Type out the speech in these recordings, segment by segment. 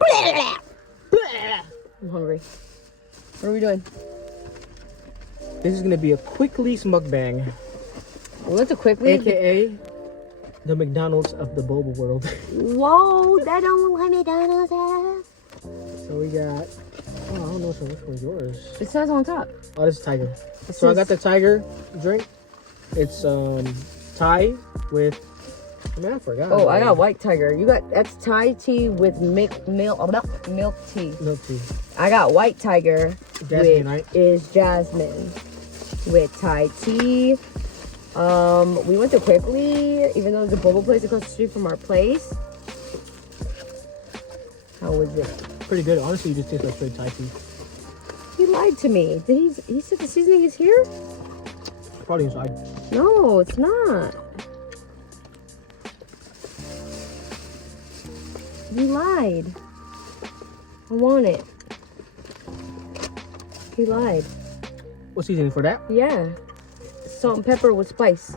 I'm hungry. What are we doing? This is gonna be a quickly mukbang, What's a quickly? aka the McDonald's of the boba world. Whoa, that don't look like McDonald's. So we got. Oh, I don't know which one's yours. It says on top. Oh, this is Tiger. So I got the Tiger drink. It's Thai with. Man, I forgot. Oh, I got white tiger. You got that's Thai tea with milk tea. Milk tea. I got white tiger, Jasmine, which right? is jasmine with Thai tea. We went to Quickly, even though there's a boba place across the street from our place. How was it? Pretty good. Honestly, it just tastes like straight Thai tea. He lied to me. He said the seasoning is here? Probably inside. No, it's not. He lied. I want it. He lied. What seasoning for that? Yeah. Salt and pepper with spice.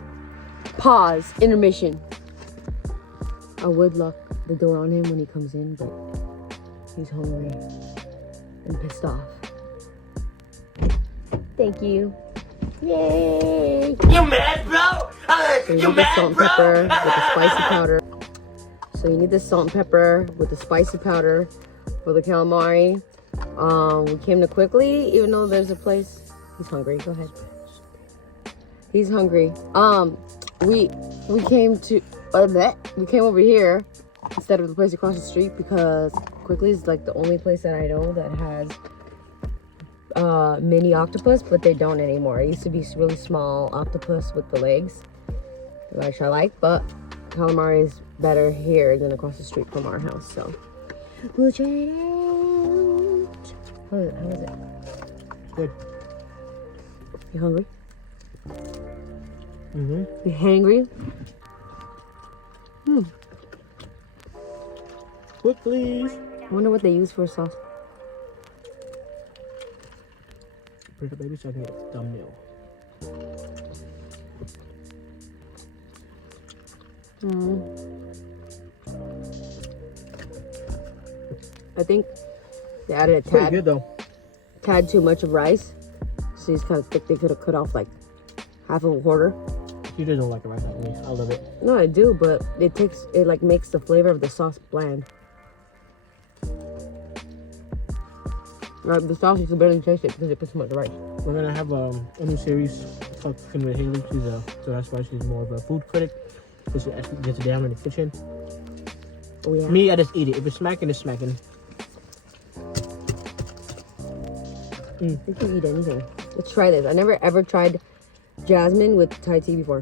Pause. Intermission. I would lock the door on him when he comes in, but he's hungry and pissed off. Thank you. Yay! You mad, bro? So you You need the mad, salt and bro? pepper with the spicy powder. So you need the salt and pepper with the spicy powder for the calamari. We came to Quickly, even though there's a place. He's hungry. Go ahead. He's hungry. We came to we came over here instead of the place across the street because Quickly is like the only place that I know that has mini octopus, but they don't anymore. It used to be really small octopus with the legs, which I like, but calamari is better here than across the street from our house. So we'll try it out. How is it? Good. You hungry? Mm-hmm. You hangry? Quickly. I wonder what they use for sauce. Break up, baby, so I can get a thumbnail. I think they added a Pretty tad, good though. tad too much of rice. So it's kind of thick. They could have cut off like half of a quarter. You just don't like it right like me. I love it. No, I do, but it like makes the flavor of the sauce bland. The sauce, you can barely taste it because it puts so much rice. We're gonna have a new series called Cooking with Haley. So that's why she's more of a food critic. So she actually gets down in the kitchen. Oh yeah. Me, I just eat it. If it's smacking, it's smacking. You can eat anything. Let's try this. I never ever tried jasmine with Thai tea before.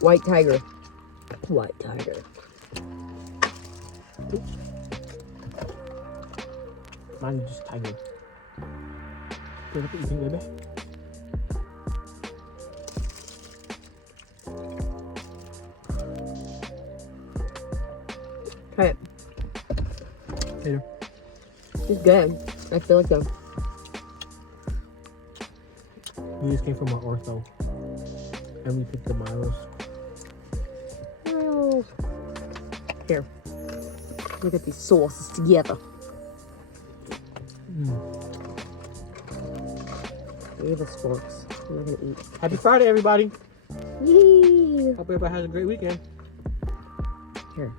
White tiger. White tiger. Oops. Mine is just Tiger. Put up what you think, baby. Try it. Later. It's good. I feel like the We just came from our ortho. And we picked the miles. oh. Here. Look at these sauces together. Leave the forks. I'm not gonna eat. Happy Friday, everybody. Yee! Hope everybody has a great weekend. Here.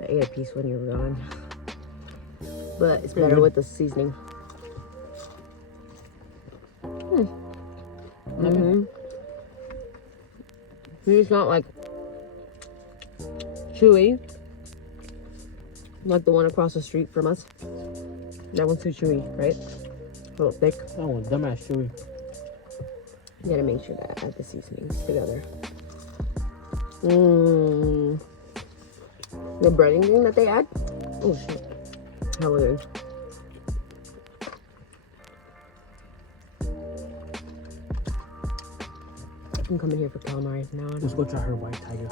I ate a piece when you were gone. But it's better with the seasoning. It's not like chewy. Like the one across the street from us. That one's too chewy, right? A little thick. That one's dumbass chewy. You gotta make sure that I add the seasonings together. The breading thing that they add? Oh shit. How are they? I'm coming here for calamari now. Let's go try her white tiger.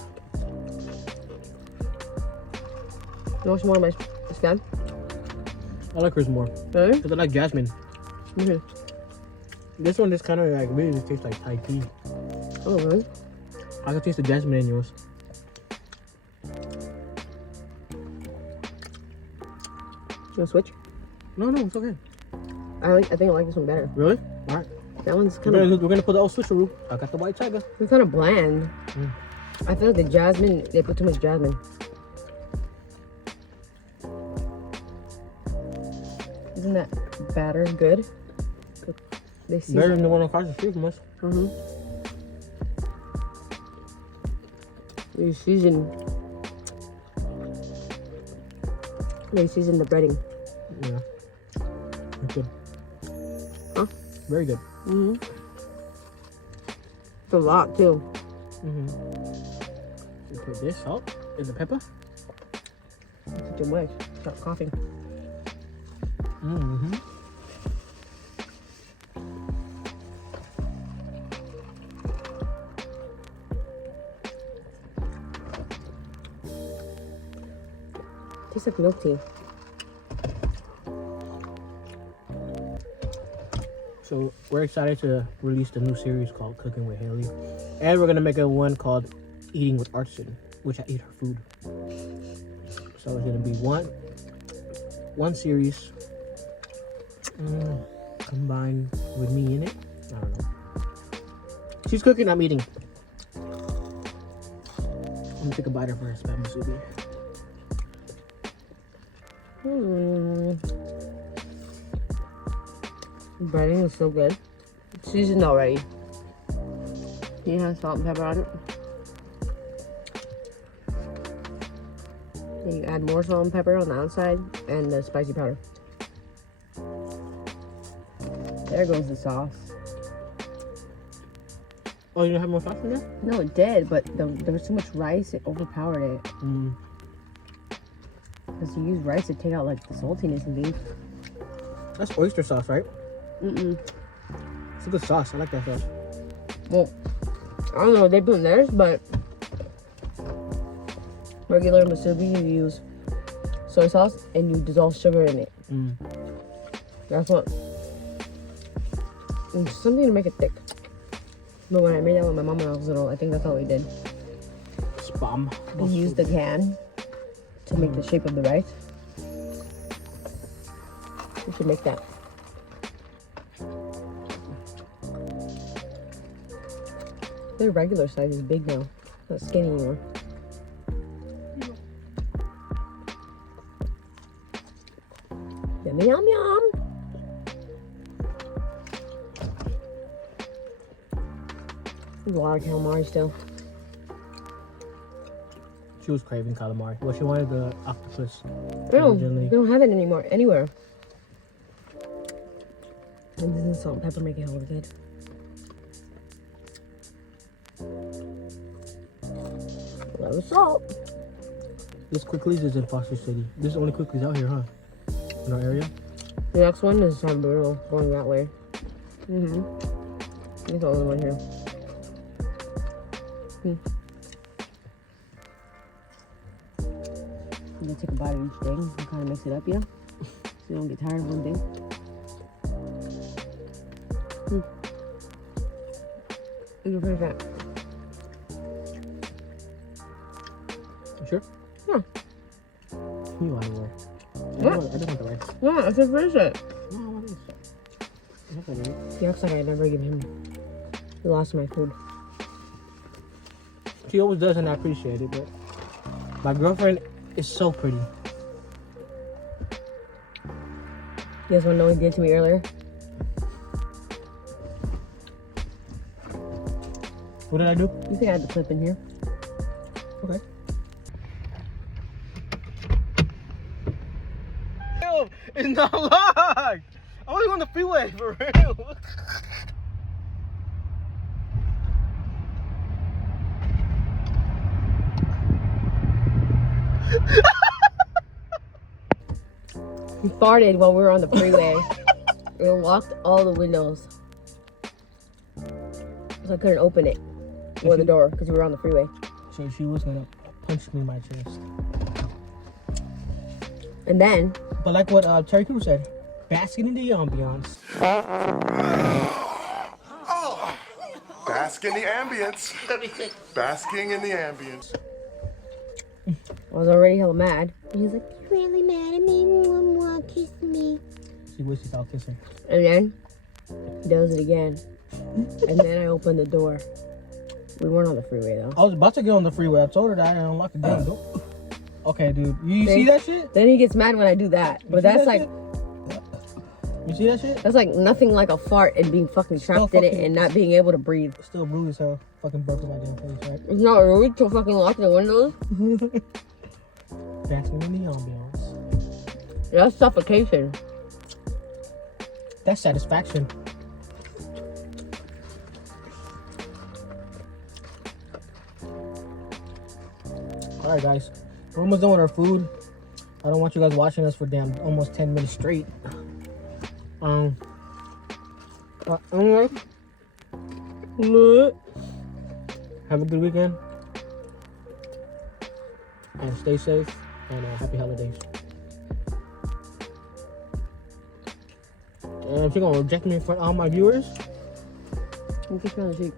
You want some more of my scan? I like hers more. Really? Because I like jasmine. Mm-hmm. This one just kind of like really just tastes like Thai tea. Oh, really? I can taste the jasmine in yours. You want to switch? No, it's okay. I think I like this one better. Really? All right. That one's kind We're of gonna put the old switcheroo. I got the white tiger. it's kind of bland. Mm. I feel like the jasmine, they put too much jasmine. Isn't that batter good? They season. Better than the one on Carson Street from us. They season the breading. Yeah. That's good. Huh? Very good. It's a lot too. You put this salt and the pepper. It's too much. Start coughing. Tastes like milk tea. So we're excited to release the new series called Cooking with Haley, and we're gonna make a one called Eating with Artisan, which I eat her food. So it's gonna be one series combined with me in it. I don't know. She's cooking, I'm eating. I'm gonna take a bite of her spam musubi. Breading is so good. It's seasoned already. You have salt and pepper on it. Then you add more salt and pepper on the outside and the spicy powder. There goes the sauce. Oh, you don't have more sauce in there? No, it did, but there was too much rice. It overpowered it. Because you use rice to take out like the saltiness in beef. That's oyster sauce, right? It's a good sauce. I like that sauce. Well, I don't know what they put in theirs, but regular musubi, you use soy sauce and you dissolve sugar in it. That's what. It's something to make it thick. But when I made that with my mom when I was little, I think that's all we did. Spam. We used the can to make the shape of the rice. We should make that. Their regular size is big now. It's not skinny anymore. Yum, yum, yum. There's a lot of calamari still. She was craving calamari. Well, she wanted the octopus. No, originally. they don't have it anymore, anywhere. And this is salt and pepper make it hella good. A lot of salt. This Quickly's is in Foster City. This is the only Quickly's out here, huh? In our area? The next one is San Bruno, going that way. There's the only one here. I'm gonna take a bite of each thing and kind of mix it up, yeah? So you don't get tired of one thing. You're pretty fat. You sure? Yeah. You want to wear? What? I don't want the rice. Yeah, I said finish it. No, I want this. That's what I need. He acts like I never give him the last of my food. She always does, and I appreciate it, but my girlfriend is so pretty. You guys want to know what he did to me earlier? What did I do? You think I had the clip in here? Okay. Ew, it's not locked! I was on the freeway, for real. He farted while we were on the freeway. We locked all the windows. So I couldn't open it. Or the door, because we were on the freeway. So she was gonna punch me in my chest. And then... But like what Terry Crews said, basking in the ambiance. Basking Bask in the ambience. Basking in the ambience. I was already hella mad. He was like, "You really mad at me? Mwah, kiss me." She wishes without kissing. And then he does it again. And then I opened the door. We weren't on the freeway though. I was about to get on the freeway. I told her that I didn't unlock the damn door. Okay, dude. You see that shit? Then he gets mad when I do that. But that's like, you see that shit? that's like nothing like a fart and being fucking trapped in it and not being able to breathe. Still blue as hell. Fucking burp in my damn face, right? It's not rude to fucking lock the windows. Basking in the ambiance. That's suffocation. That's satisfaction. Alright, guys. We're almost done with our food. I don't want you guys watching us for damn almost 10 minutes straight. Anyway. Have a good weekend. And stay safe. And happy holidays. And if you're gonna reject me in front of all my viewers, You kiss me on the cheek.